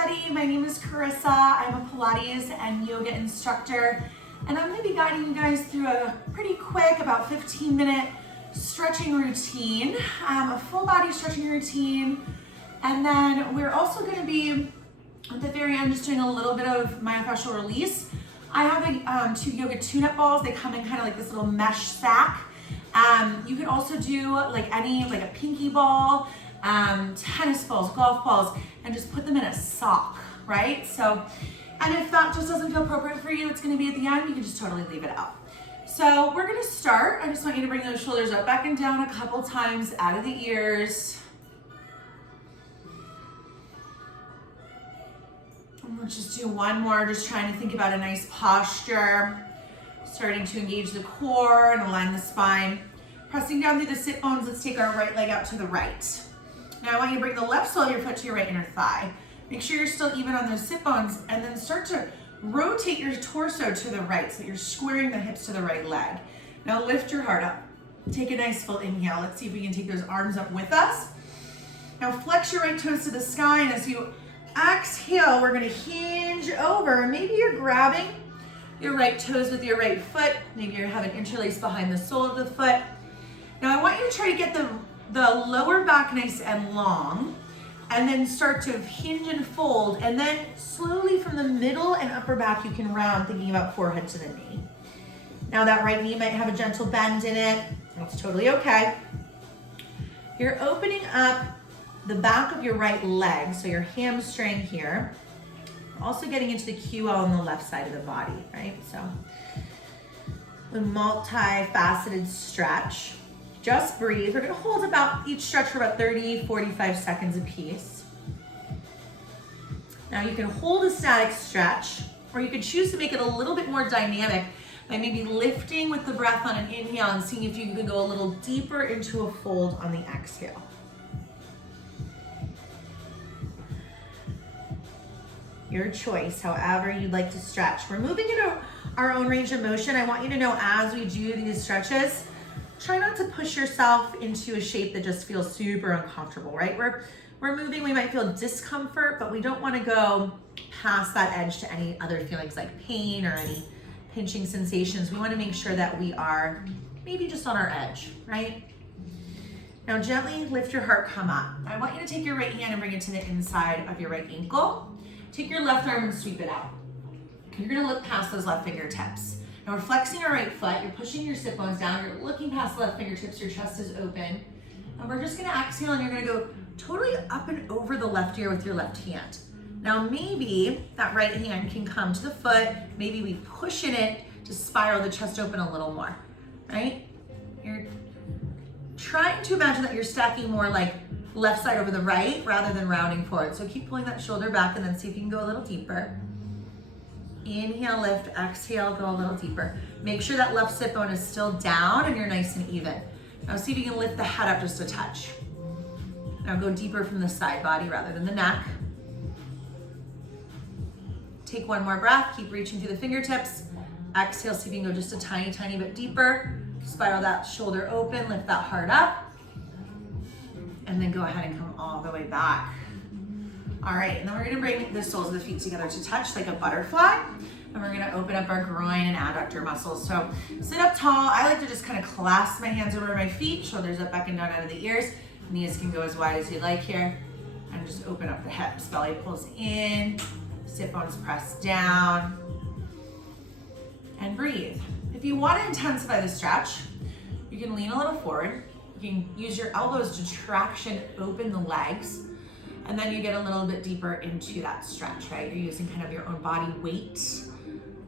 everybody, my name is Carissa. I'm a Pilates and yoga instructor, and I'm going to be guiding you guys through a pretty quick, about 15-minute stretching routine, a full body stretching routine, and then we're also going to be at the very end just doing a little bit of myofascial release. I have two yoga tune-up balls. They come in kind of like this little mesh sack. You could also do like a pinky ball, tennis balls, golf balls, and just put them in a sock, right? So, and if that just doesn't feel appropriate for you, it's gonna be at the end, you can just totally leave it out. So we're gonna start. I just want you to bring those shoulders up, back and down a couple times, out of the ears. And let's just do one more, just trying to think about a nice posture. Starting to engage the core and align the spine. Pressing down through the sit bones, let's take our right leg out to the right. Now I want you to bring the left sole of your foot to your right inner thigh. Make sure you're still even on those sit bones, and then start to rotate your torso to the right so that you're squaring the hips to the right leg. Now lift your heart up. Take a nice full inhale. Let's see if we can take those arms up with us. Now flex your right toes to the sky, and as you exhale, we're gonna hinge over. Maybe you're grabbing your right toes with your right foot. Maybe you have an interlace behind the sole of the foot. Now I want you to try to get the lower back nice and long, and then start to hinge and fold, and then slowly from the middle and upper back you can round, thinking about forehead to the knee. Now that right knee might have a gentle bend in it. That's totally okay. You're opening up the back of your right leg, so your hamstring here. Also getting into the QL on the left side of the body, right? So the multi-faceted stretch. Just breathe. We're gonna hold about each stretch for about 30, 45 seconds a piece. Now you can hold a static stretch, or you could choose to make it a little bit more dynamic by maybe lifting with the breath on an inhale and seeing if you can go a little deeper into a fold on the exhale. Your choice, however you'd like to stretch. We're moving into our own range of motion. I want you to know as we do these stretches, try not to push yourself into a shape that just feels super uncomfortable, right? We're moving, we might feel discomfort, but we don't want to go past that edge to any other feelings like pain or any pinching sensations. We want to make sure that we are maybe just on our edge, right? Now gently lift your heart, come up. I want you to take your right hand and bring it to the inside of your right ankle. Take your left arm and sweep it out. You're gonna look past those left fingertips. Now we're flexing our right foot, you're pushing your sit bones down, you're looking past the left fingertips, your chest is open. And we're just gonna exhale, and you're gonna go totally up and over the left ear with your left hand. Now maybe that right hand can come to the foot, maybe we push in it to spiral the chest open a little more, right? You're trying to imagine that you're stacking more like left side over the right rather than rounding forward. So keep pulling that shoulder back, and then see if you can go a little deeper. Inhale, lift, exhale, go a little deeper. Make sure that left sit bone is still down and you're nice and even. Now see if you can lift the head up just a touch. Now go deeper from the side body rather than the neck. Take one more breath, keep reaching through the fingertips. Exhale, see if you can go just a tiny, tiny bit deeper. Spiral that shoulder open, lift that heart up. And then go ahead and come all the way back. All right, and then we're gonna bring the soles of the feet together to touch like a butterfly. And we're gonna open up our groin and adductor muscles. So sit up tall. I like to just kind of clasp my hands over my feet, shoulders up, back and down out of the ears. Knees can go as wide as you like here. And just open up the hips. Belly pulls in, sit bones press down. And breathe. If you wanna intensify the stretch, you can lean a little forward. You can use your elbows to traction open the legs, and then you get a little bit deeper into that stretch, right? You're using kind of your own body weight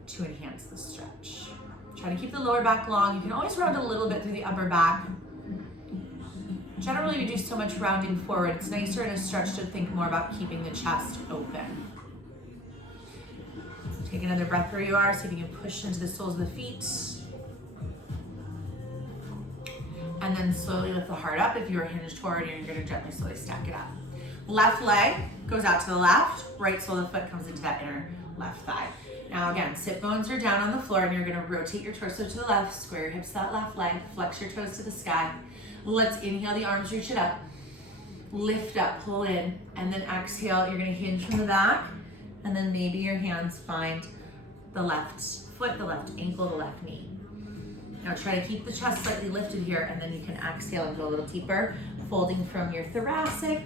to enhance the stretch. Try to keep the lower back long. You can always round a little bit through the upper back. Generally, we do so much rounding forward. It's nicer in a stretch to think more about keeping the chest open. Take another breath where you are. See if you can push into the soles of the feet. And then slowly lift the heart up. If you are hinged forward, you're gonna gently slowly stack it up. Left leg goes out to the left, right sole of the foot comes into that inner left thigh. Now again, sit bones are down on the floor, and you're gonna rotate your torso to the left, square your hips to that left leg, flex your toes to the sky. Let's inhale, the arms reach it up. lift up, pull in, and then exhale. You're gonna hinge from the back, and then maybe your hands find the left foot, the left ankle, the left knee. Now try to keep the chest slightly lifted here, and then you can exhale and go a little deeper, folding from your thoracic,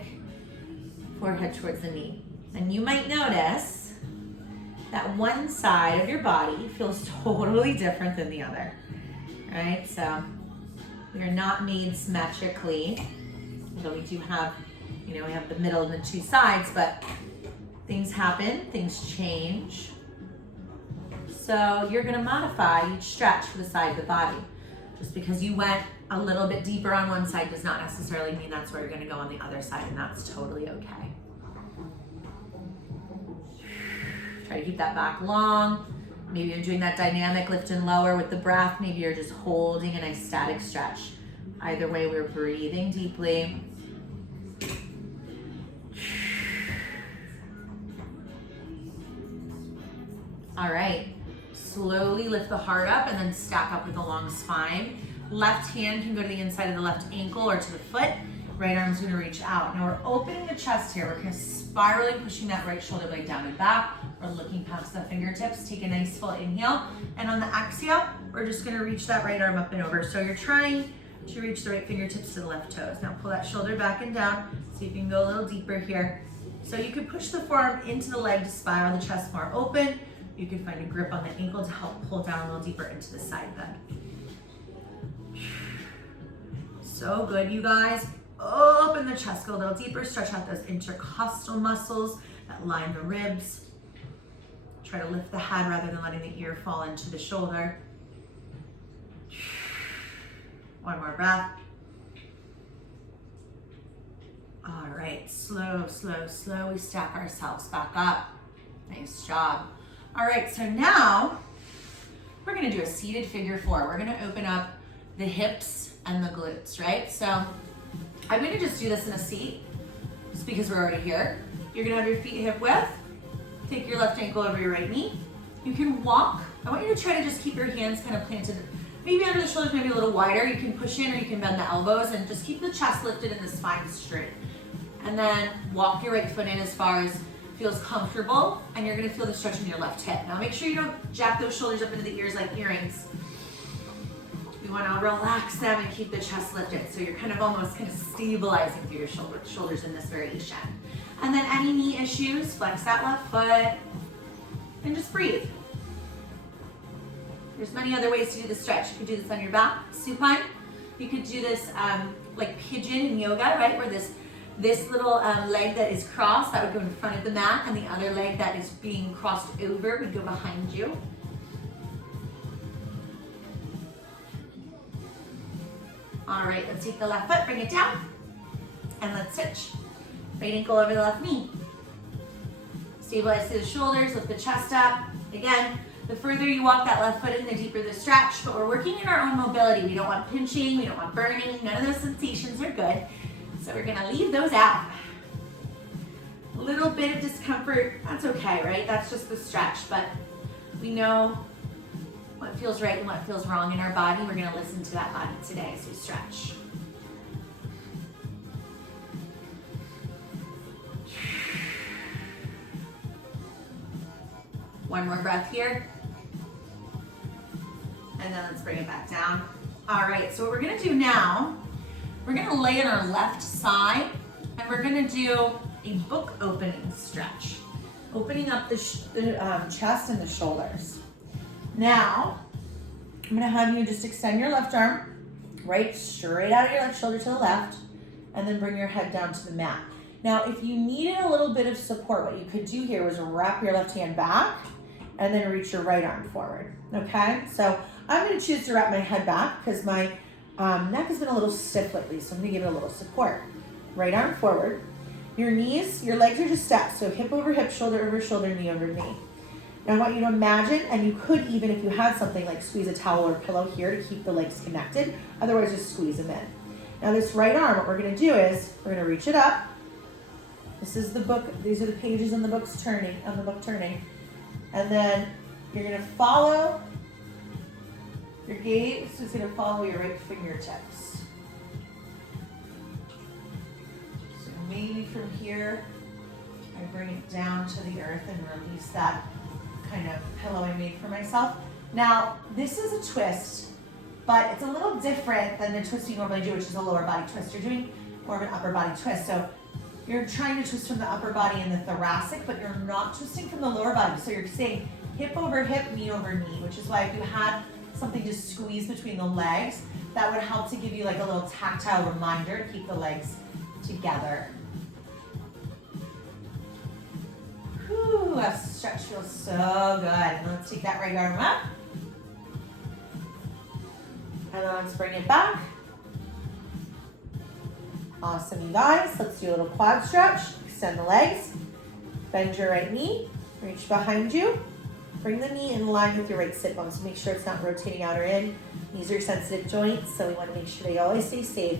forehead towards the knee. And you might notice that one side of your body feels totally different than the other, right? So we're not made symmetrically, although we do have, we have the middle and the two sides, but things happen, things change. So you're gonna modify each stretch for the side of the body. Just because you went a little bit deeper on one side does not necessarily mean that's where you're gonna go on the other side, and that's totally okay. Try to keep that back long. Maybe you're doing that dynamic lift and lower with the breath. Maybe you're just holding a nice static stretch. Either way, we're breathing deeply. All right, slowly lift the heart up and then stack up with a long spine. Left hand can go to the inside of the left ankle or to the foot. Right arm's gonna reach out. Now we're opening the chest here. We're kind of spiraling, pushing that right shoulder blade down and back. We're looking past the fingertips. Take a nice full inhale. And on the exhale, we're just gonna reach that right arm up and over. So you're trying to reach the right fingertips to the left toes. Now pull that shoulder back and down. So you can go a little deeper here. So you can push the forearm into the leg to spiral the chest more open. You can find a grip on the ankle to help pull down a little deeper into the side bend. So good, you guys. Open the chest, go a little deeper, stretch out those intercostal muscles that line the ribs. Try to lift the head rather than letting the ear fall into the shoulder. One more breath. All right, slow, slow, slow. We stack ourselves back up. Nice job. All right, so now we're gonna do a seated figure four. We're gonna open up the hips and the glutes, right? So I'm gonna just do this in a seat, just because we're already here. You're gonna have your feet hip width. Take your left ankle over your right knee. You can walk. I want you to try to just keep your hands kind of planted, maybe under the shoulders, maybe a little wider. You can push in or you can bend the elbows and just keep the chest lifted and the spine straight. And then walk your right foot in as far as feels comfortable, and you're gonna feel the stretch in your left hip. Now make sure you don't jack those shoulders up into the ears like earrings. We wanna relax them and keep the chest lifted. So you're kind of almost kind of stabilizing through your shoulders in this variation. And then any knee issues, flex that left foot and just breathe. There's many other ways to do the stretch. You could do this on your back, supine. You could do this like pigeon in yoga, right? Where this little leg that is crossed, that would go in front of the mat, and the other leg that is being crossed over would go behind you. All right, let's take the left foot, bring it down, and let's switch. Right ankle over the left knee. Stabilize through the shoulders, lift the chest up. Again, the further you walk that left foot in, the deeper the stretch, but we're working in our own mobility. We don't want pinching, we don't want burning, none of those sensations are good. So we're gonna leave those out. A little bit of discomfort, that's okay, right? That's just the stretch, but we know what feels right and what feels wrong in our body. We're gonna listen to that body today as we stretch. One more breath here. And then let's bring it back down. All right, so what we're gonna do now, we're gonna lay on our left side, and we're gonna do a book opening stretch. Opening up the chest and the shoulders. Now, I'm gonna have you just extend your left arm, right straight out of your left shoulder to the left, and then bring your head down to the mat. Now, if you needed a little bit of support, what you could do here was wrap your left hand back and then reach your right arm forward, okay? So I'm gonna choose to wrap my head back because my neck has been a little stiff lately, so I'm gonna give it a little support. Right arm forward. Your knees, your legs are just steps, so hip over hip, shoulder over shoulder, knee over knee. Now I want you to imagine, and you could even, if you had something like squeeze a towel or pillow here to keep the legs connected, otherwise just squeeze them in. Now this right arm, what we're gonna do is, we're gonna reach it up. This is the book, these are the pages on the book turning. And then you're gonna follow, your gaze is gonna follow your right fingertips. So maybe from here, I bring it down to the earth and release that kind of pillow I made for myself. Now, this is a twist, but it's a little different than the twist you normally do, which is a lower body twist. You're doing more of an upper body twist. So you're trying to twist from the upper body and the thoracic, but you're not twisting from the lower body. So you're saying hip over hip, knee over knee, which is why if you had something to squeeze between the legs, that would help to give you like a little tactile reminder to keep the legs together. Whew, that stretch feels so good. And let's take that right arm up. And then let's bring it back. Awesome, you guys. Let's do a little quad stretch. Extend the legs. Bend your right knee. Reach behind you. Bring the knee in line with your right sit bone. So make sure it's not rotating out or in. These are sensitive joints, so we want to make sure they always stay safe.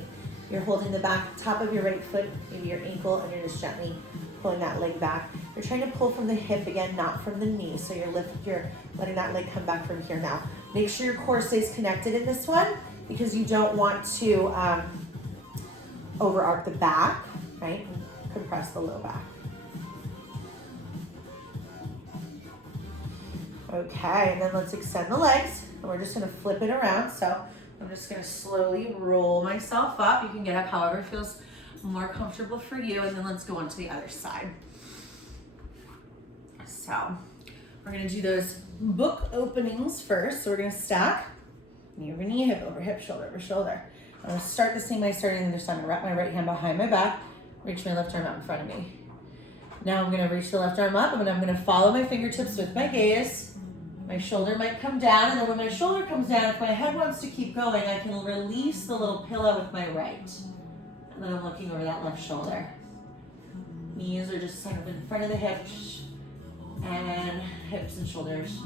You're holding the back top of your right foot, maybe your ankle, and you're just gently pulling that leg back. You're trying to pull from the hip again, not from the knee. So you're letting that leg come back from here now. Make sure your core stays connected in this one because you don't want to over arc the back, right? And compress the low back. Okay, and then let's extend the legs. And we're just gonna flip it around. So I'm just gonna slowly roll myself up. You can get up however feels more comfortable for you. And then let's go on to the other side. So we're gonna do those book openings first. So we're gonna stack knee over knee, hip over hip, shoulder over shoulder. I'm gonna start the same way I started on the other side. I'm gonna wrap my right hand behind my back, reach my left arm out in front of me. Now I'm gonna reach the left arm up, and I'm gonna follow my fingertips with my gaze. My shoulder might come down, and then when my shoulder comes down, if my head wants to keep going, I can release the little pillow with my right. And then I'm looking over that left shoulder. Knees are just kind of in front of the hips, and hips and shoulders.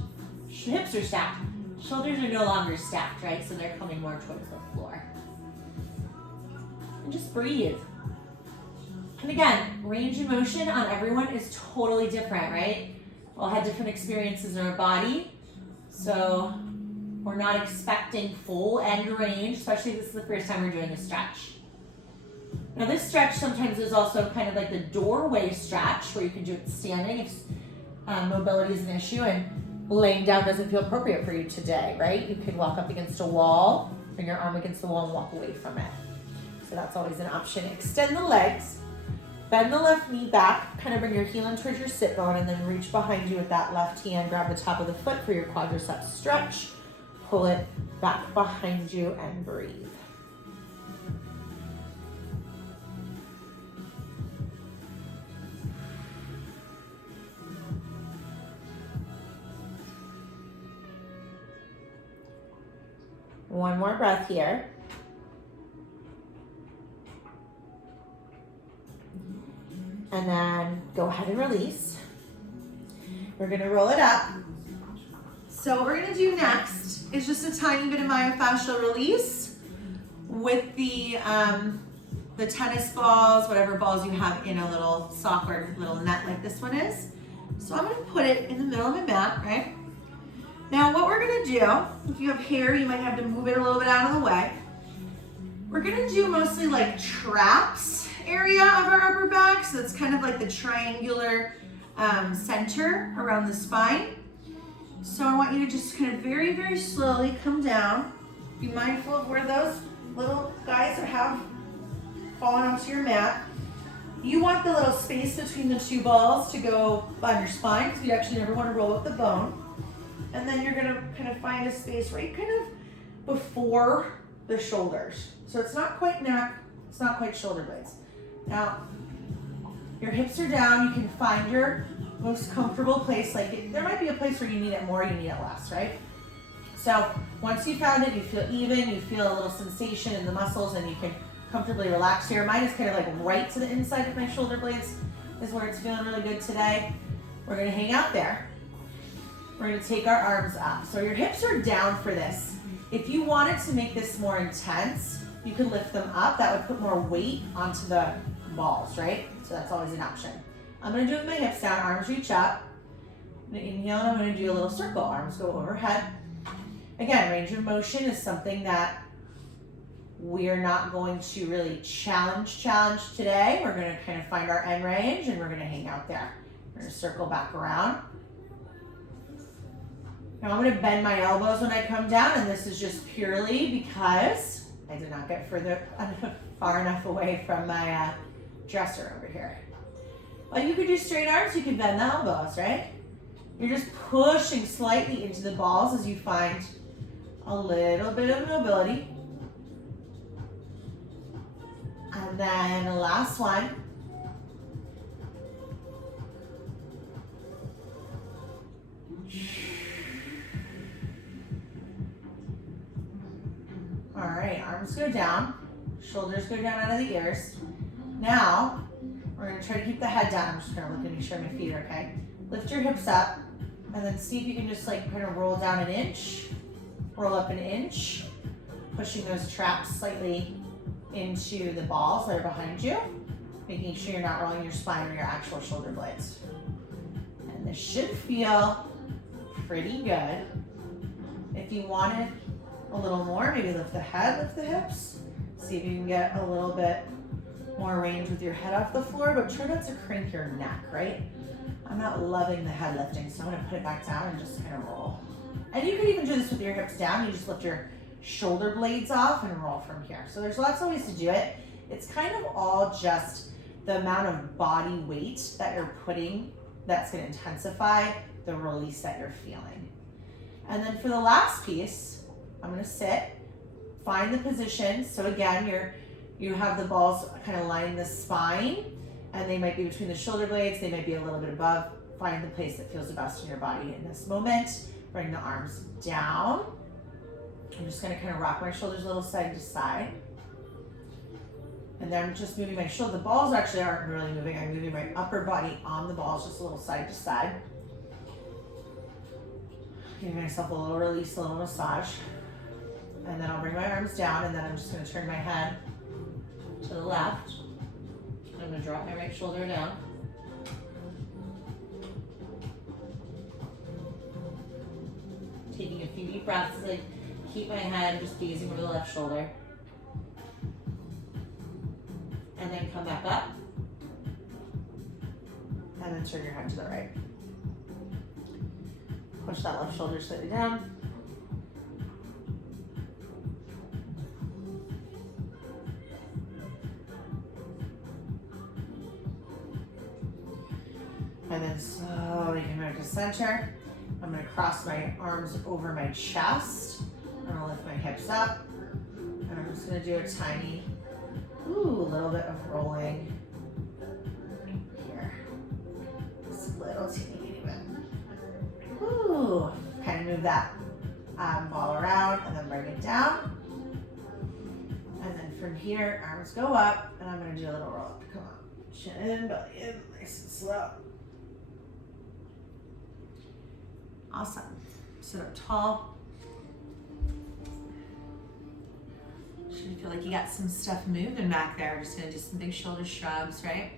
Hips are stacked. Shoulders are no longer stacked, right? So they're coming more towards the floor. And just breathe. And again, range of motion on everyone is totally different, right? We all had different experiences in our body. So we're not expecting full end range, especially if this is the first time we're doing a stretch. Now this stretch sometimes is also kind of like the doorway stretch where you can do it standing if mobility is an issue and laying down doesn't feel appropriate for you today, right? You can walk up against a wall, bring your arm against the wall and walk away from it. So that's always an option. Extend the legs, bend the left knee back, kind of bring your heel in towards your sit bone and then reach behind you with that left hand, grab the top of the foot for your quadriceps stretch, pull it back behind you and breathe. One more breath here. And then go ahead and release. We're gonna roll it up. So what we're gonna do next is just a tiny bit of myofascial release with the tennis balls, whatever balls you have in a little sock or little net like this one is. So I'm gonna put it in the middle of my mat, right? Now what we're gonna do, if you have hair, you might have to move it a little bit out of the way. We're gonna do mostly like traps area of our upper back. So it's kind of like the triangular center around the spine. So I want you to just kind of very, very slowly come down. Be mindful of where those little guys have fallen onto your mat. You want the little space between the two balls to go on your spine because you actually never want to roll up the bone. And then you're gonna kind of find a space right kind of before the shoulders. So it's not quite neck, it's not quite shoulder blades. Now, your hips are down, you can find your most comfortable place. Like there might be a place where you need it more, you need it less, right? So once you found it, you feel even, you feel a little sensation in the muscles and you can comfortably relax here. Mine is kind of like right to the inside of my shoulder blades is where it's feeling really good today. We're gonna hang out there. We're gonna take our arms up. So your hips are down for this. If you wanted to make this more intense, you could lift them up. That would put more weight onto the balls, right? So that's always an option. I'm gonna do it with my hips down, arms reach up. I'm gonna inhale and I'm gonna do a little circle. Arms go overhead. Again, range of motion is something that We're not going to really challenge today. We're gonna kind of find our end range and we're gonna hang out there. We're gonna circle back around. Now I'm gonna bend my elbows when I come down, and this is just purely because I did not get far enough away from my dresser over here. Well, you could do straight arms, you can bend the elbows, right? You're just pushing slightly into the balls as you find a little bit of mobility. And then the last one. All right, arms go down, shoulders go down out of the ears. Now, we're gonna try to keep the head down. I'm just gonna look and make sure my feet are okay. Lift your hips up, and then see if you can just like kind of roll down an inch, roll up an inch, pushing those traps slightly into the balls that are behind you, making sure you're not rolling your spine or your actual shoulder blades. And this should feel pretty good. If you wanted a little more, maybe lift the head, lift the hips. See if you can get a little bit more range with your head off the floor, but try not to crank your neck, right? I'm not loving the head lifting, so I'm gonna put it back down and just kind of roll. And you could even do this with your hips down. You just lift your shoulder blades off and roll from here. So there's lots of ways to do it. It's kind of all just the amount of body weight that you're putting that's gonna intensify the release that you're feeling. And then for the last piece, I'm gonna sit, find the position. So again, you have the balls kind of lining the spine, and they might be between the shoulder blades, they might be a little bit above. Find the place that feels the best in your body in this moment. Bring the arms down. I'm just gonna kind of rock my shoulders a little side to side. And then I'm just moving my shoulder. The balls actually aren't really moving. I'm moving my upper body on the balls, just a little side to side. Giving myself a little release, a little massage. And then I'll bring my arms down, and then I'm just gonna turn my head to the left. I'm gonna drop my right shoulder down. Taking a few deep breaths as I keep my head just gazing over the left shoulder. And then come back up. And then turn your head to the right. Push that left shoulder slightly down. And then slowly come back to center. I'm gonna cross my arms over my chest. I'm gonna lift my hips up. And I'm just gonna do a tiny, a little bit of rolling here. Just a little teeny bit. Kind of move that ball around and then bring it down. And then from here, arms go up, and I'm gonna do a little roll up. Come on, chin in, belly in, nice and slow. Awesome. Sit up tall. Should feel like you got some stuff moving back there. We're just gonna do some big shoulder shrugs, right?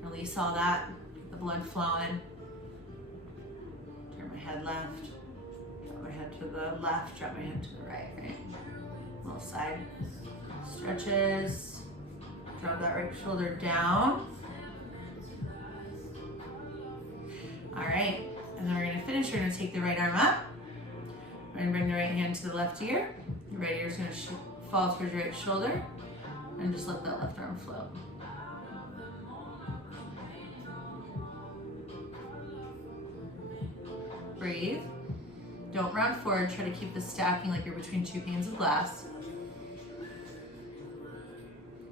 Release all that, get the blood flowing. Turn my head left, drop my head to the left, drop my head to the right, right? Little side stretches. Drop that right shoulder down. All right. And then we're gonna finish, we're gonna take the right arm up. We're gonna bring the right hand to the left ear. The right ear is gonna fall towards your right shoulder, and just let that left arm float. Breathe. Don't round forward, try to keep this stacking like you're between two panes of glass.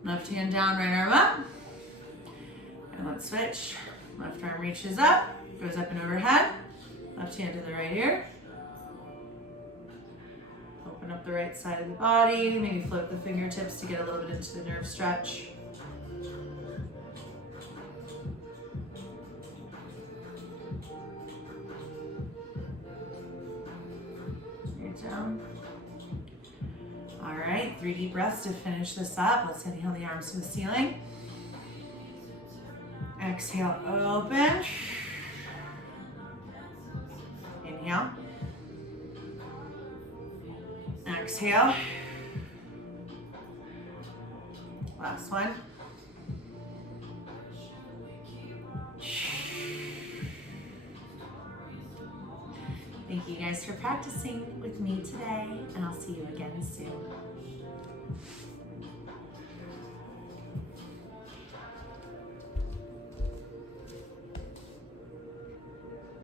Left hand down, right arm up. And let's switch. Left arm reaches up, goes up and overhead. Left hand to the right ear. Open up the right side of the body. Maybe float the fingertips to get a little bit into the nerve stretch. Straight down. All right, 3 deep breaths to finish this up. Let's inhale the arms to the ceiling. Exhale, open. Inhale. Exhale. Last one. Thank you guys for practicing with me today, and I'll see you again soon.